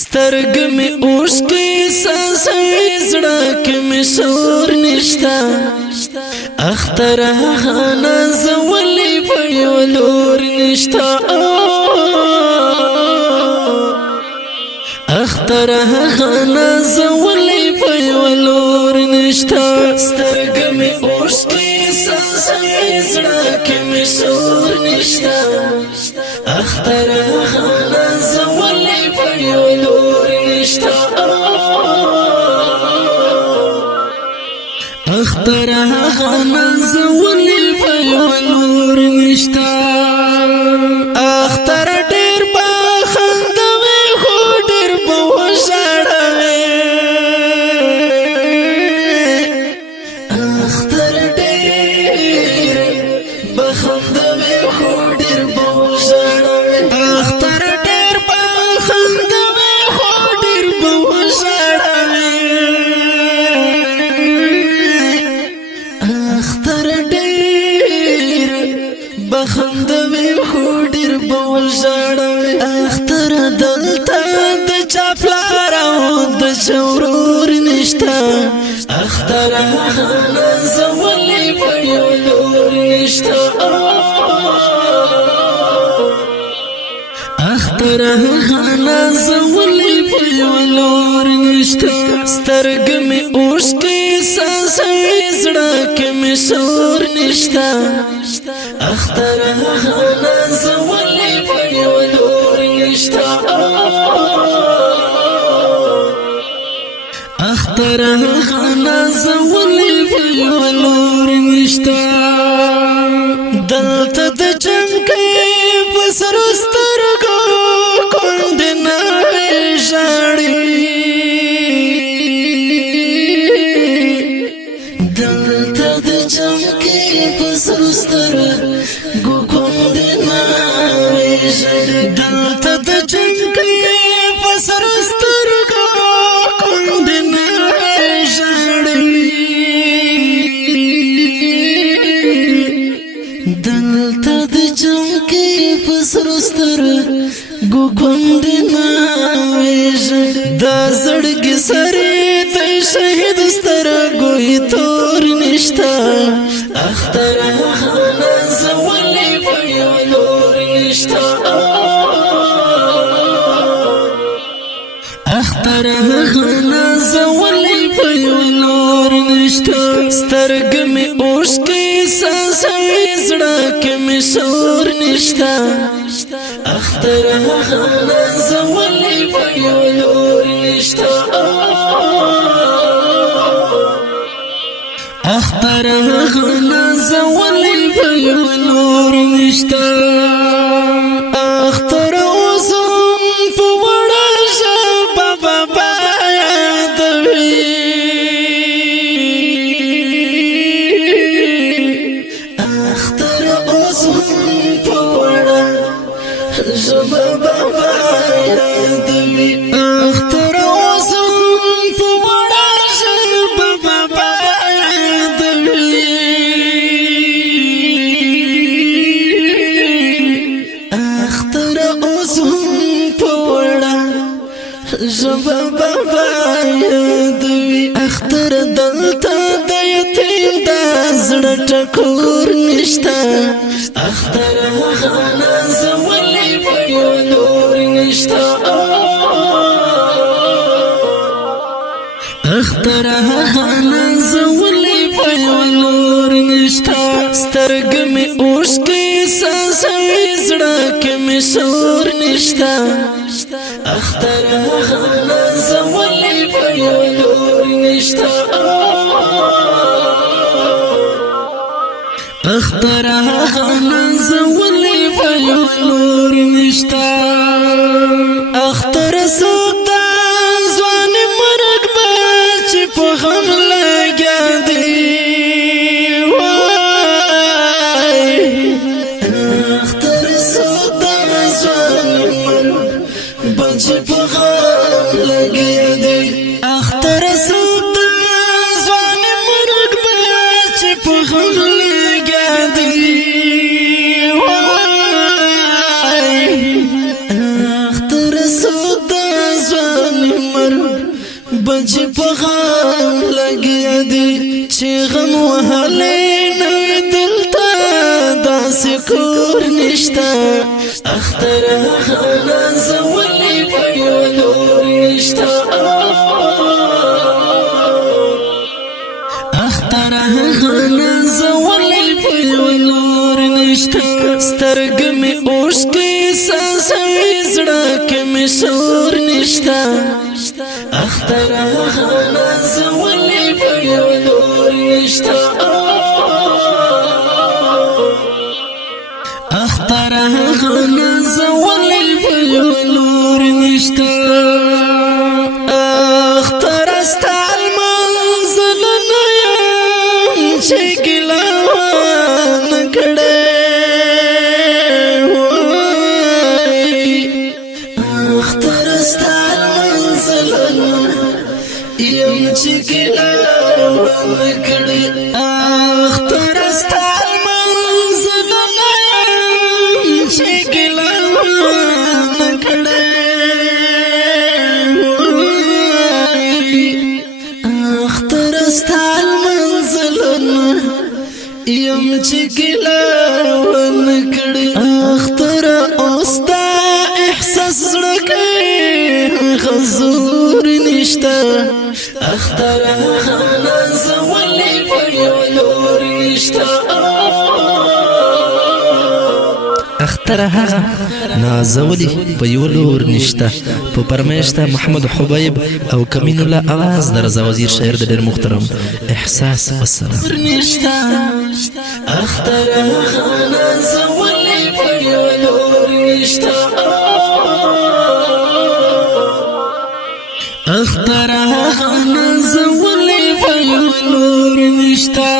سترګ می اوس کې ساسوي زړه کې می شور نشتا اختر غانا زولي په یو لور نشتا اختر غانا زولي په یو لور نشتا سترګ می اوس کې ساسوي زړه کې می شور نشتا اختر غانا زولي په یو لور نشتا اختر غانا زولي په یو لور نشتا اختر ډیر با خندوي خو ډیر به وژړوي اختر ډیر با خندوي خو ډیر به وژړوي اختر ډیر با خندوي خو ډیر به وژړوي اختر ډیر بخندوي خو ډیر بول ژړوي اختر دلته د چا پلار او د چورور نشته اختر غانا زولي په یو لور نشته اختر غانا زولي په یو لور نشته سترګ می اوس کې ساسوي زړه کې می شور نشته اختر غانا زولي په یو لور نشته اختر غانا زولي په یو لور نشته دلته د چمکې په سر سترګو کونډ نه ژاړي دلته د چمکې په سر سترګو کونډ نه ژاړي دلته د چمکې په سر سترګو کونډ نه ژاړي دلته د چمکې په سر سترګو کونډ نه ژاړي دا زړګي سرې ته شهید سترګو یې تور نشته اختر غانا زولي په یو لور نشته اختر غانا زولي په یو لور نشته سترګ می اوس کې ساسوي زړه کې می شور نشته اختر غانا زولي په یو لور نشته اختر غانا زولي په یو لور نشته اختر اوسم په وړه ژبه بابا یادوي اختر اوسم په وړه ژبه بابا یادوي اختر اوسم په وړه ژبه بابا اختر اوسم په وړه ژبه بابا یادوي اختر دلته د یتیم د زړه ټکور نشته اختر غانا زولي په یو لور نشته اختر غانا زولي په یو لور نشته سترګ می اوس کې ساسوي زړه کې می شور نشته اختر غانا زولي په یو لور نشته اختر غانا زولي په یو لور نشته اختر سودا ځوان مرګ به چې په غم لګیا دی اختر سودا ځوان مرګ به چې په غم لګیا دی اختر سودا ځوان مرګ به چې په غم لګیا دی اختر سودا ځوان بچ په غم لګیا دي چې غم وهلې نوې دلته داسې کور نشته اختر هغه زولې په یو لور نشته اختر هغه زولې په یو لور نشته سترګ مې اوښکې ساسوي زړه کې مې شور نشته اختر هغه زولې په یو لور نشته اختر هغه زولې په یو لور نشته اختر ستا المنزل نه یم چې ګیله ونه کړې اختر ستا المنزل یم چې ګیله ونه کړې اختر ستا المنزل یم چې ګیله ونه کړې اختر ستا المنزل یم چې ګیله ونه کړې اختر اوس دا احساس زړه کې حضور نشته اختر هغه زولې په یو لور نشته اختر هغه نازولې په یو لور نشته په پرمیشته محمد حبیب او کمین الله اواز در رضا وزیر شاعر د ډېر محترم احساس والسلام نشته اختر هغه نازولې په یو لور نشته اختر هغه زولې په یو لور نشته